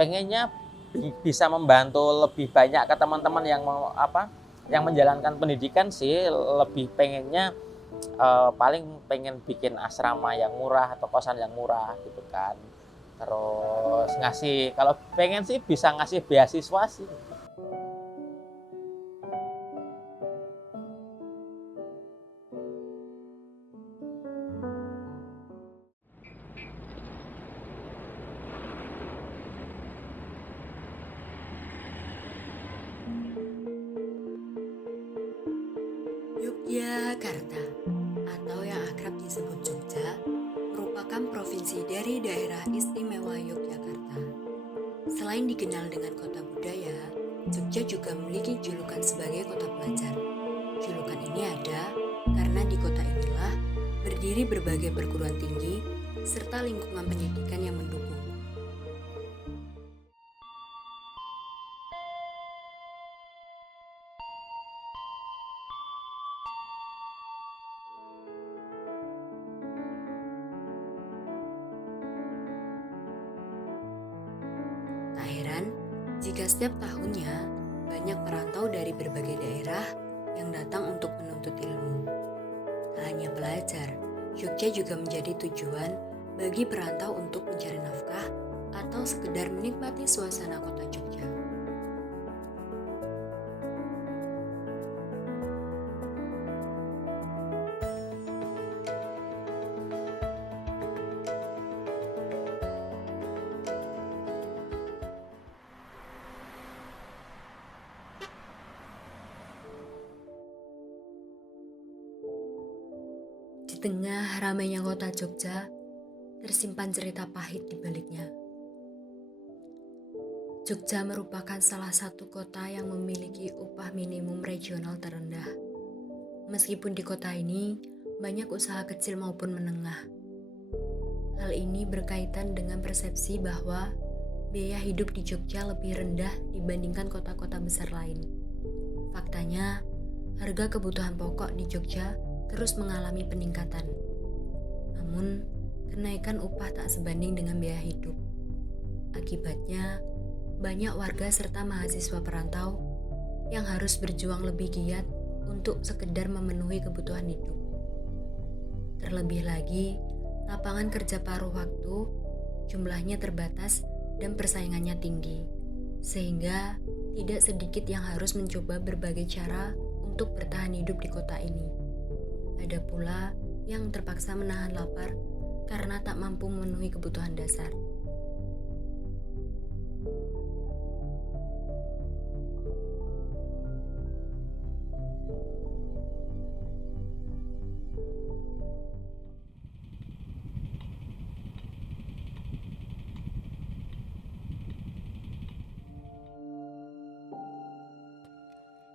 pengennya bisa membantu lebih banyak ke teman-teman yang yang menjalankan pendidikan sih. Lebih pengennya paling pengen bikin asrama yang murah atau kosan yang murah gitu kan. Terus ngasih, kalau pengen sih bisa ngasih beasiswa sih. Yogyakarta, atau yang akrab disebut Jogja, merupakan provinsi dari daerah istimewa Yogyakarta. Selain dikenal dengan kota budaya, Jogja juga memiliki julukan sebagai kota pelajar. Julukan ini ada karena di kota inilah berdiri berbagai perguruan tinggi serta lingkungan pendidikan yang mendukung. Tak heran jika setiap tahunnya banyak perantau dari berbagai daerah yang datang untuk menuntut ilmu. Tak hanya pelajar, Jogja juga menjadi tujuan bagi perantau untuk mencari nafkah atau sekedar menikmati suasana kota Jogja. Di tengah ramainya kota Jogja, tersimpan cerita pahit di baliknya. Jogja merupakan salah satu kota yang memiliki upah minimum regional terendah. Meskipun di kota ini banyak usaha kecil maupun menengah. Hal ini berkaitan dengan persepsi bahwa biaya hidup di Jogja lebih rendah dibandingkan kota-kota besar lain. Faktanya, harga kebutuhan pokok di Jogja terus mengalami peningkatan. Namun, kenaikan upah tak sebanding dengan biaya hidup. Akibatnya, banyak warga serta mahasiswa perantau yang harus berjuang lebih giat untuk sekedar memenuhi kebutuhan hidup. Terlebih lagi, lapangan kerja paruh waktu jumlahnya terbatas dan persaingannya tinggi, sehingga tidak sedikit yang harus mencoba berbagai cara untuk bertahan hidup di kota ini. Ada pula yang terpaksa menahan lapar karena tak mampu memenuhi kebutuhan dasar.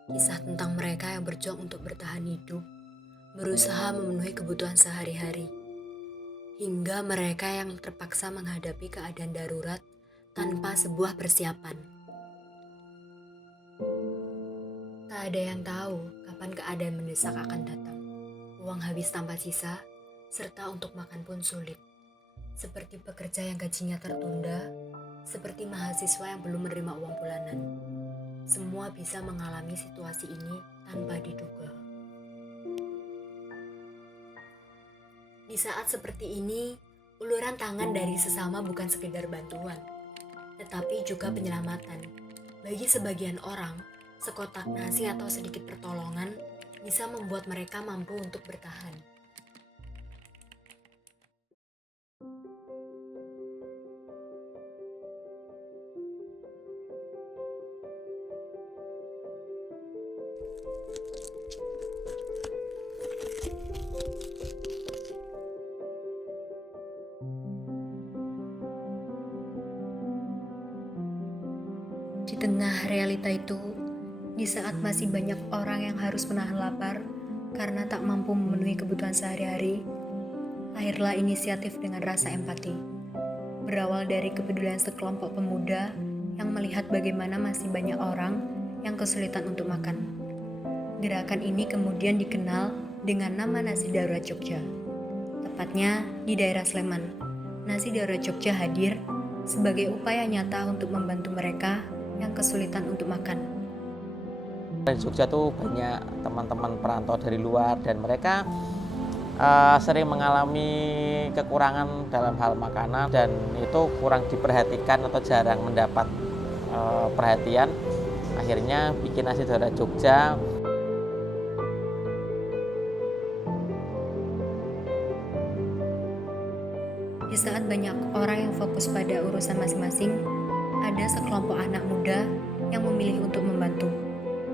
Kisah tentang mereka yang berjuang untuk bertahan hidup, berusaha memenuhi kebutuhan sehari-hari, hingga mereka yang terpaksa menghadapi keadaan darurat tanpa sebuah persiapan. Tak ada yang tahu kapan keadaan mendesak akan datang. Uang habis tanpa sisa, serta untuk makan pun sulit. Seperti pekerja yang gajinya tertunda, seperti mahasiswa yang belum menerima uang bulanan. Semua bisa mengalami situasi ini tanpa diduga. Di saat seperti ini, uluran tangan dari sesama bukan sekedar bantuan, tetapi juga penyelamatan. Bagi sebagian orang, sekotak nasi atau sedikit pertolongan bisa membuat mereka mampu untuk bertahan. Di tengah realita itu, di saat masih banyak orang yang harus menahan lapar karena tak mampu memenuhi kebutuhan sehari-hari, lahirlah inisiatif dengan rasa empati. Berawal dari kepedulian sekelompok pemuda yang melihat bagaimana masih banyak orang yang kesulitan untuk makan. Gerakan ini kemudian dikenal dengan nama Nasi Darurat Jogja. Tepatnya di daerah Sleman, Nasi Darurat Jogja hadir sebagai upaya nyata untuk membantu mereka yang kesulitan untuk makan. Di Jogja tuh banyak teman-teman perantau dari luar dan mereka sering mengalami kekurangan dalam hal makanan dan itu kurang diperhatikan atau jarang mendapat perhatian. Akhirnya bikin nasi darurat Jogja. Di saat banyak orang yang fokus pada urusan masing-masing, ada sekelompok anak muda yang memilih untuk membantu,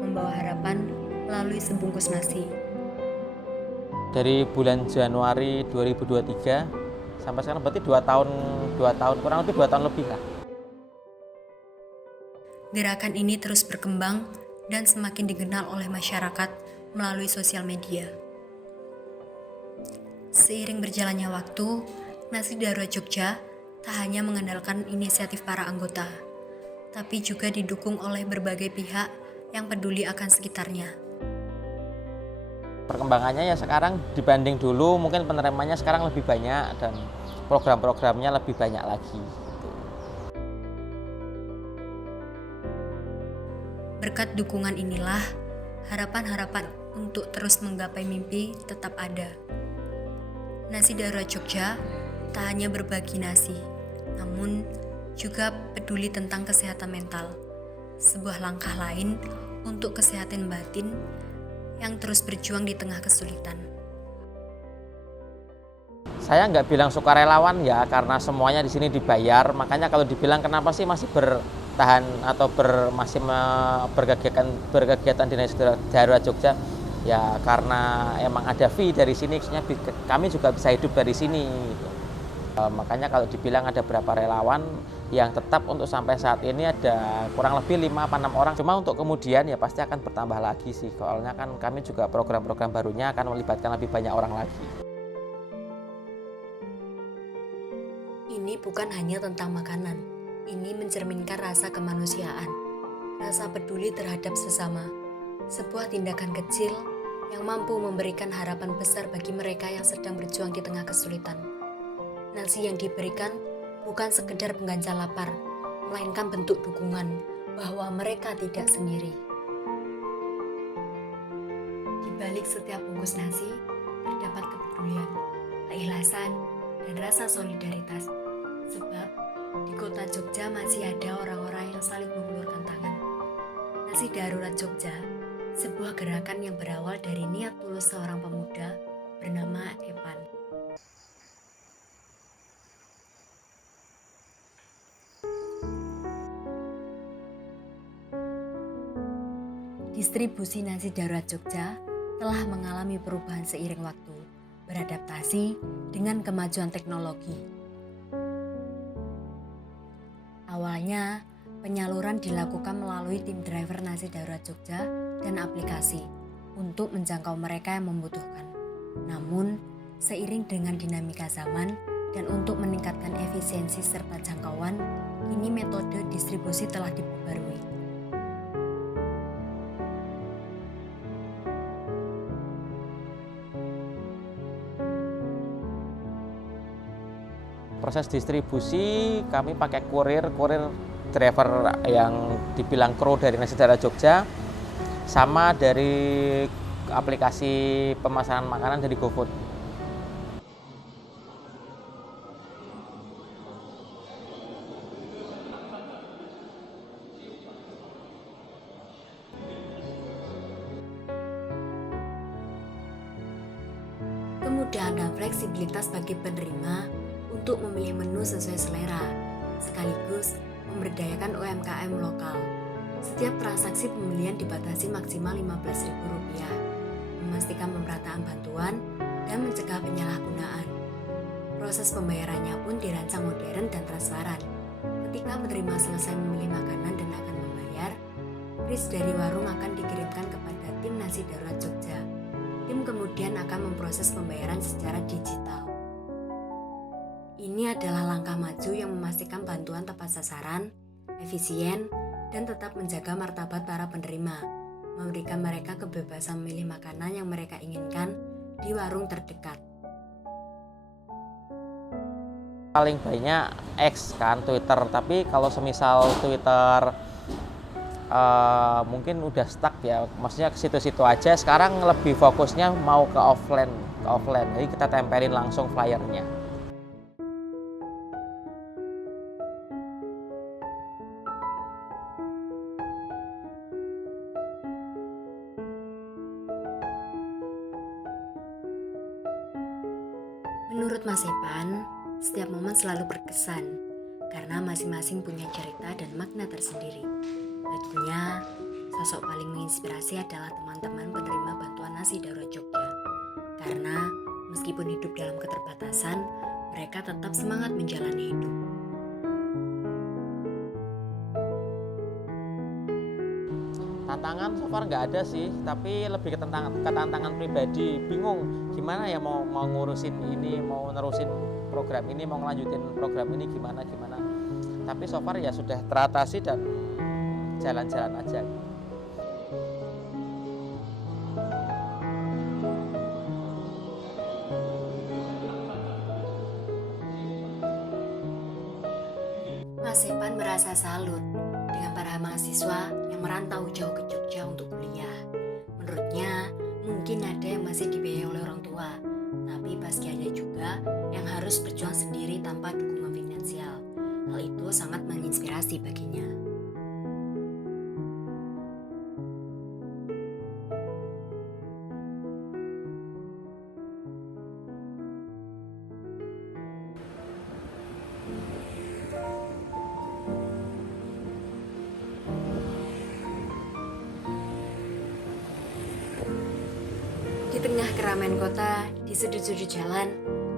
membawa harapan melalui sebungkus nasi. Dari bulan Januari 2023 sampai sekarang berarti 2 tahun, kurang lebih 2 tahun lebih lah. Gerakan ini terus berkembang dan semakin dikenal oleh masyarakat melalui sosial media. Seiring berjalannya waktu, Nasi Darurat Jogja tak hanya mengandalkan inisiatif para anggota, tapi juga didukung oleh berbagai pihak yang peduli akan sekitarnya. Perkembangannya ya sekarang dibanding dulu mungkin penerimanya sekarang lebih banyak dan program-programnya lebih banyak lagi. Berkat dukungan inilah, harapan-harapan untuk terus menggapai mimpi tetap ada. Nasi Darurat Jogja tak hanya berbagi nasi, namun juga peduli tentang kesehatan mental. Sebuah langkah lain untuk kesehatan batin yang terus berjuang di tengah kesulitan. Saya nggak bilang sukarelawan ya, karena semuanya di sini dibayar. Makanya kalau dibilang kenapa sih masih bertahan atau masih berkegiatan di Nasi Darurat Jogja, ya karena emang ada fee dari sini, kami juga bisa hidup dari sini. Gitu. Makanya kalau dibilang ada berapa relawan yang tetap untuk sampai saat ini ada kurang lebih 5-6 orang. Cuma untuk kemudian ya pasti akan bertambah lagi sih. Soalnya kan kami juga program-program barunya akan melibatkan lebih banyak orang lagi. Ini bukan hanya tentang makanan. Ini mencerminkan rasa kemanusiaan, rasa peduli terhadap sesama. Sebuah tindakan kecil yang mampu memberikan harapan besar bagi mereka yang sedang berjuang di tengah kesulitan. Nasi yang diberikan bukan sekedar pengganjal lapar, melainkan bentuk dukungan bahwa mereka tidak sendiri. Di balik setiap bungkus nasi, terdapat kepedulian, keikhlasan, dan rasa solidaritas. Sebab di kota Jogja masih ada orang-orang yang saling mengulurkan tangan. Nasi Darurat Jogja, sebuah gerakan yang berawal dari niat tulus seorang pemuda bernama Evan. Distribusi Nasi Darurat Jogja telah mengalami perubahan seiring waktu, beradaptasi dengan kemajuan teknologi. Awalnya, penyaluran dilakukan melalui tim driver Nasi Darurat Jogja dan aplikasi untuk menjangkau mereka yang membutuhkan. Namun, seiring dengan dinamika zaman dan untuk meningkatkan efisiensi serta jangkauan, kini metode distribusi telah diperbarui. Proses distribusi kami pakai kurir driver yang dibilang kru dari Nasi Darurat Jogja, sama dari aplikasi pemesanan makanan dari GoFood. Kemudahan dan fleksibilitas bagi penerima untuk memilih menu sesuai selera, sekaligus memberdayakan UMKM lokal. Setiap transaksi pembelian dibatasi maksimal Rp15.000, memastikan pemerataan bantuan dan mencegah penyalahgunaan. Proses pembayarannya pun dirancang modern dan transparan. Ketika penerima selesai memilih makanan dan akan membayar, kris dari warung akan dikirimkan kepada tim Nasi Darurat Jogja. Tim kemudian akan memproses pembayaran secara digital. Ini adalah langkah maju yang memastikan bantuan tepat sasaran, efisien, dan tetap menjaga martabat para penerima, memberikan mereka kebebasan memilih makanan yang mereka inginkan di warung terdekat. Paling banyak X kan, Twitter. Tapi kalau semisal Twitter mungkin udah stuck ya, maksudnya ke situ-situ aja. Sekarang lebih fokusnya mau ke offline, jadi kita tempelin langsung flyernya. Menurut Mas Epan, setiap momen selalu berkesan karena masing-masing punya cerita dan makna tersendiri. Baginya, sosok paling menginspirasi adalah teman-teman penerima bantuan Nasi Darurat Jogja. Karena meskipun hidup dalam keterbatasan, mereka tetap semangat menjalani hidup. Tantangan so far nggak ada sih, tapi lebih ke tantangan pribadi. Bingung gimana ya mau ngurusin ini, mau nerusin program ini, mau ngelanjutin program ini gimana. Tapi so far ya sudah teratasi dan jalan-jalan aja. Mas Epan merasa salut dengan para mahasiswa yang merantau jauh ke Jogja untuk kuliah. Menurutnya, mungkin ada yang masih dibiayai oleh orang tua, tapi pasti ada juga yang harus berjuang sendiri tanpa dukungan finansial. Hal itu sangat menginspirasi baginya. Di tengah keramaian kota, di sudut-sudut jalan,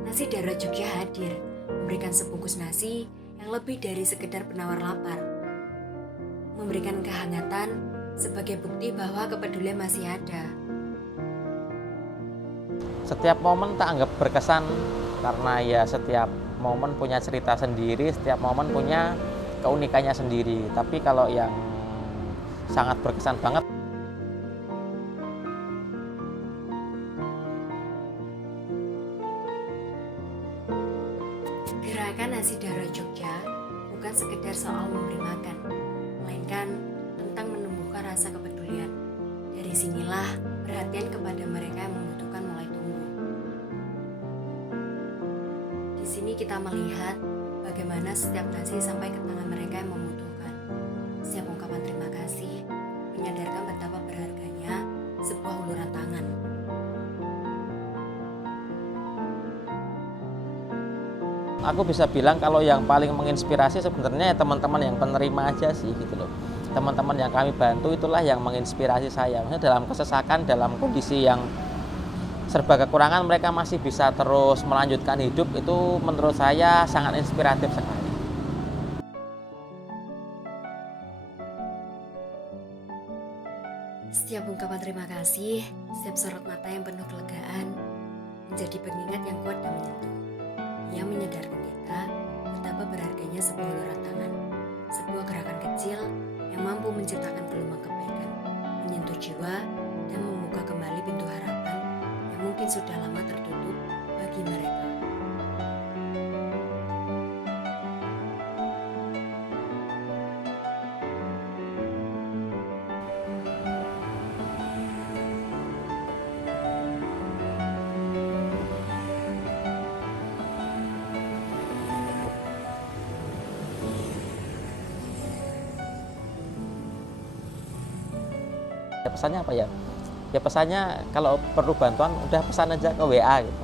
Nasi Darurat Jogja hadir, memberikan sebungkus nasi yang lebih dari sekedar penawar lapar. Memberikan kehangatan sebagai bukti bahwa kepedulian masih ada. Setiap momen tak anggap berkesan karena ya setiap momen punya cerita sendiri, setiap momen punya keunikannya sendiri. Tapi kalau yang sangat berkesan banget, Gerakan Nasi Darurat Jogja bukan sekedar soal memberi makan, melainkan tentang menumbuhkan rasa kepedulian. Dari sinilah perhatian kepada mereka yang membutuhkan mulai tumbuh. Di sini kita melihat bagaimana setiap nasi sampai ke tangan mereka yang membutuhkan. Setiap ungkapan terima kasih menyadarkan betapa berharganya sebuah uluran tangan. aku bisa bilang kalau yang paling menginspirasi sebenarnya ya teman-teman yang penerima aja sih gitu loh. Teman-teman yang kami bantu itulah yang menginspirasi saya. Maksudnya dalam kesesakan, dalam kondisi yang serba kekurangan, mereka masih bisa terus melanjutkan hidup, itu menurut saya sangat inspiratif sekali. Setiap ungkapan terima kasih, setiap sorot mata yang penuh kelegaan, menjadi pengingat yang kuat dan menyentuh. Yang menyadarkan kita betapa berharganya sebuah uluran tangan, sebuah gerakan kecil yang mampu menciptakan gelombang kebaikan, menyentuh jiwa dan membuka kembali pintu harapan yang mungkin sudah lama tertutup bagi mereka. Ya pesannya apa ya? Ya pesannya kalau perlu bantuan udah pesan aja ke WA gitu.